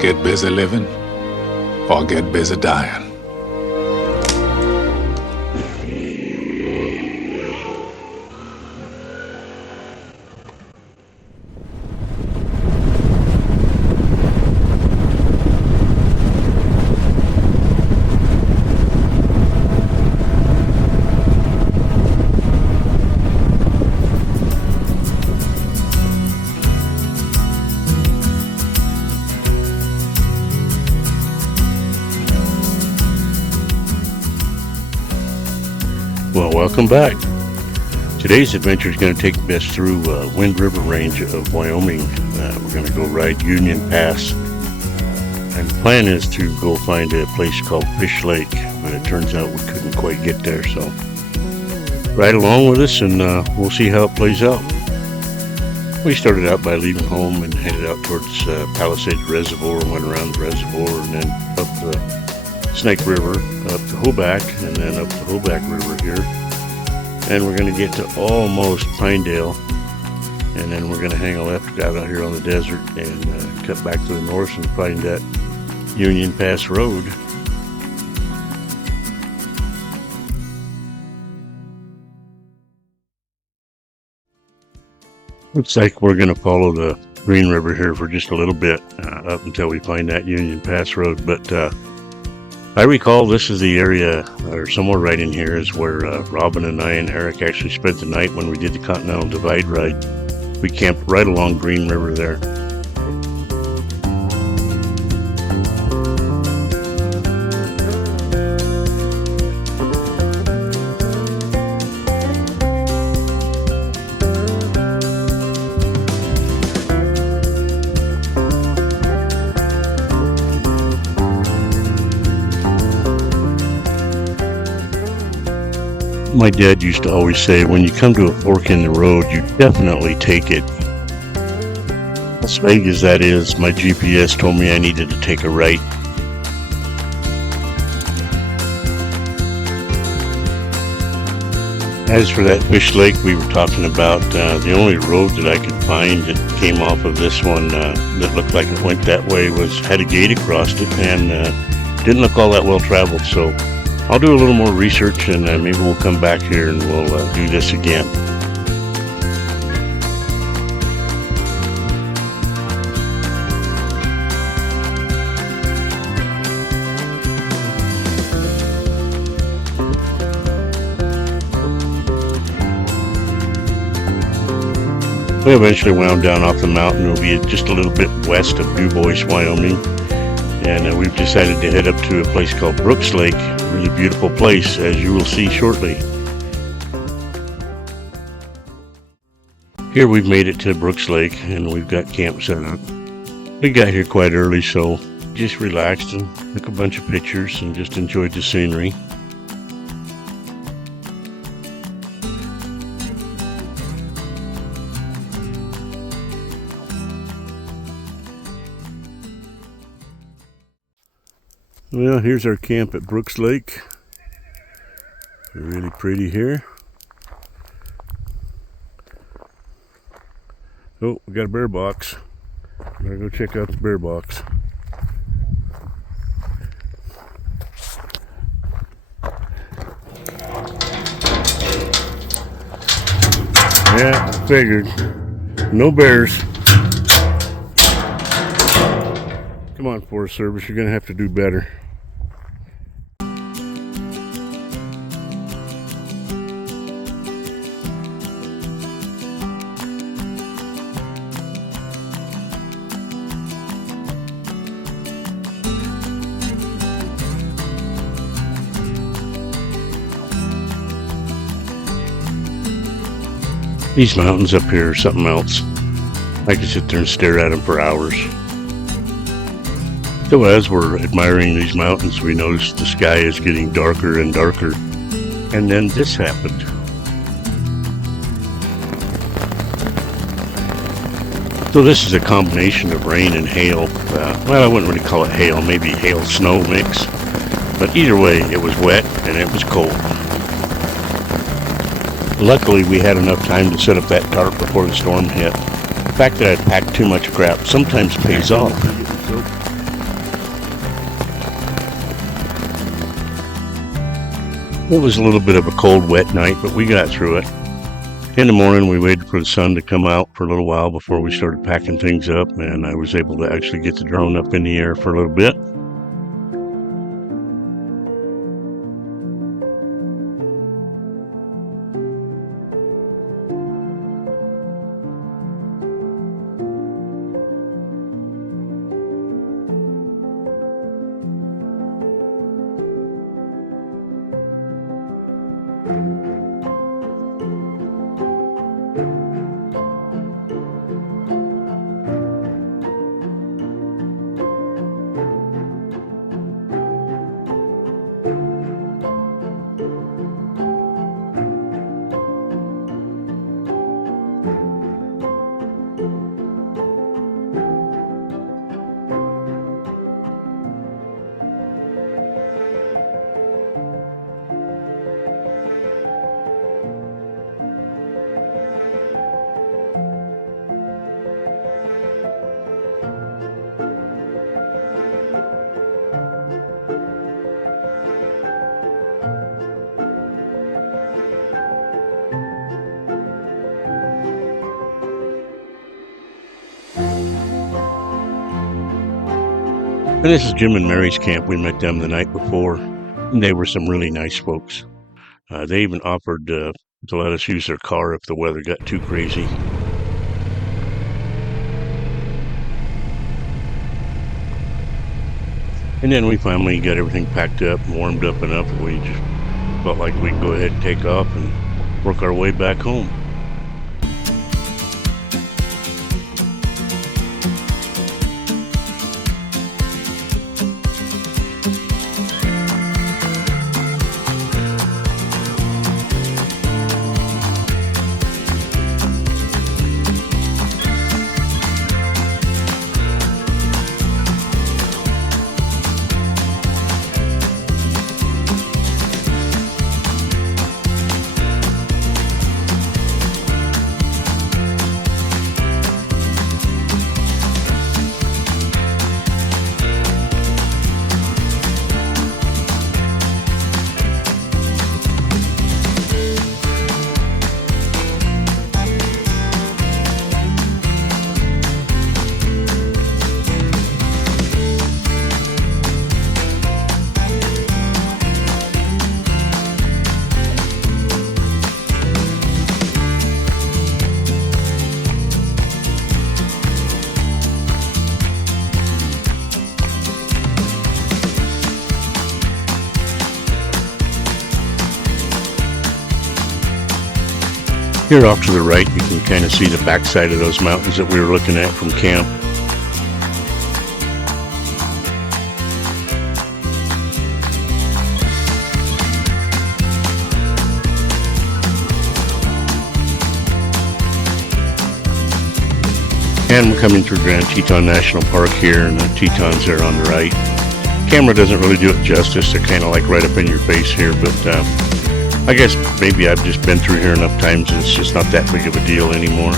Get busy living or get busy dying. Well, welcome back. Today's adventure is going to take us through Wind River Range of Wyoming. We're going to go ride Union Pass. And the plan is to go find a place called Fish Lake, but it turns out we couldn't quite get there. So ride along with us and we'll see how it plays out. We started out by leaving home and headed out towards Palisades Reservoir, went around the reservoir and then up the Snake River, up to Hoback, and then up the Hoback River here. And we're going to get to almost Pinedale, and then we're going to hang a left out here on the desert and cut back to the north and find that Union Pass Road. Looks like we're going to follow the Green River here for just a little bit up until we find that Union Pass Road, but I recall this is the area, or somewhere right in here, is where Robin and I and Eric actually spent the night when we did the Continental Divide ride. We camped right along Green River there. My dad used to always say, when you come to a fork in the road, you definitely take it. As vague as that is, my GPS told me I needed to take a right. As for that Fish Lake we were talking about, the only road that I could find that came off of this one that looked like it went that way had a gate across it and didn't look all that well traveled. So I'll do a little more research and maybe we'll come back here and we'll do this again. We eventually wound down off the mountain. It'll be just a little bit west of Dubois, Wyoming. And we've decided to head up to a place called Brooks Lake. A really beautiful place, as you will see shortly. Here we've made it to Brooks Lake, and we've got camp set up. We got here quite early, so just relaxed and took a bunch of pictures and just enjoyed the scenery. Well, here's our camp at Brooks Lake. Really pretty here. Oh, we got a bear box. Gotta go check out the bear box. Yeah, figured. No bears. Come on, Forest Service, you're gonna have to do better. These mountains up here are something else. I could sit there and stare at them for hours. So as we're admiring these mountains, we notice the sky is getting darker and darker. And then this happened. So this is a combination of rain and hail. Well, I wouldn't really call it hail, maybe hail-snow mix. But either way, it was wet and it was cold. Luckily, we had enough time to set up that tarp before the storm hit. The fact that I'd packed too much crap sometimes pays off. It was a little bit of a cold, wet night, but we got through it. In the morning, we waited for the sun to come out for a little while before we started packing things up, and I was able to actually get the drone up in the air for a little bit. And this is Jim and Mary's camp. We met them the night before, and they were some really nice folks. They even offered to let us use their car if the weather got too crazy. And then we finally got everything packed up, warmed up enough that we just felt like we could go ahead and take off and work our way back home. Here off to the right, you can kind of see the backside of those mountains that we were looking at from camp. And we're coming through Grand Teton National Park here, and the Tetons are on the right. Camera doesn't really do it justice. They're kind of like right up in your face here, but I guess maybe I've just been through here enough times and it's just not that big of a deal anymore.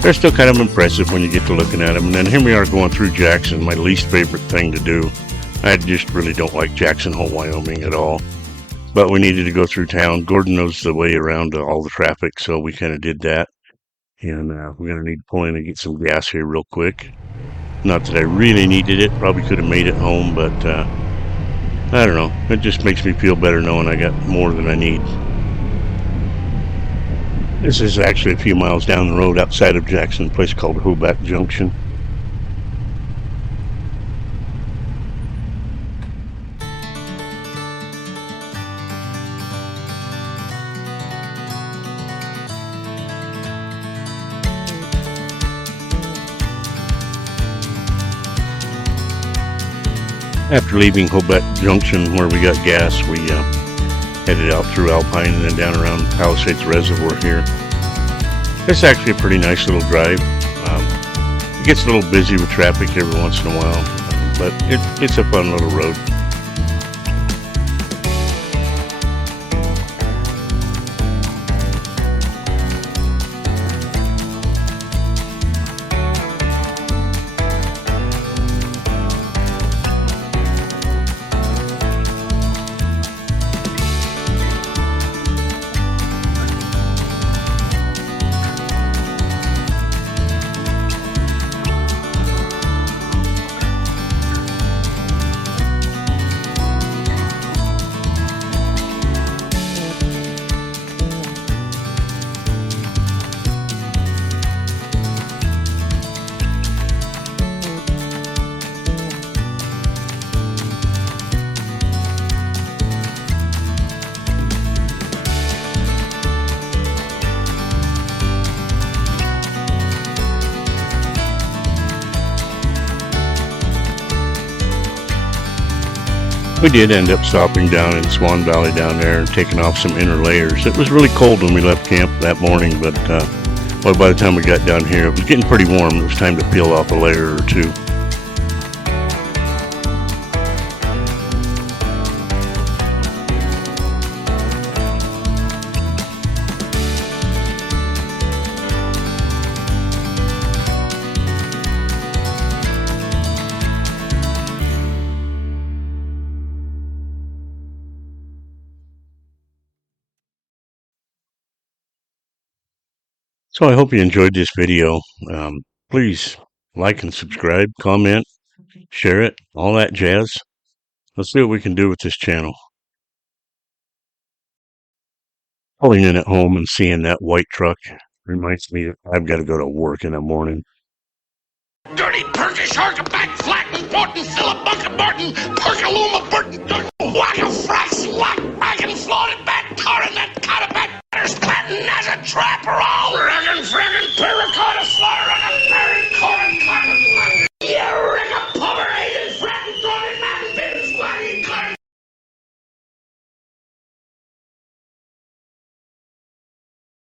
They're still kind of impressive when you get to looking at them. And then here we are going through Jackson, my least favorite thing to do. I just really don't like Jackson Hole, Wyoming at all. But we needed to go through town. Gordon knows the way around all the traffic, so we kind of did that. And we're going to need to pull in and get some gas here real quick. Not that I really needed it. Probably could have made it home, but I don't know. It just makes me feel better knowing I got more than I need. This is actually a few miles down the road outside of Jackson, a place called Hobart Junction. After leaving Hobart Junction where we got gas, we headed out through Alpine and then down around Palisades Reservoir here. It's actually a pretty nice little drive. It gets a little busy with traffic every once in a while, but it's a fun little road. We did end up stopping down in Swan Valley down there and taking off some inner layers. It was really cold when we left camp that morning, but well, by the time we got down here, it was getting pretty warm. It was time to peel off a layer or two. So I hope you enjoyed this video. Please like and subscribe, comment, share it, all that jazz. Let's see what we can do with this channel. Pulling in at home and seeing that white truck reminds me that I've got to go to work in the morning. Dirty perky shark a back flat and Morton Philip Bucket Martin Perkaluma Burton whack a frax whack back and floated back tar in that cut of back planting as a trapper all friggin' paracotta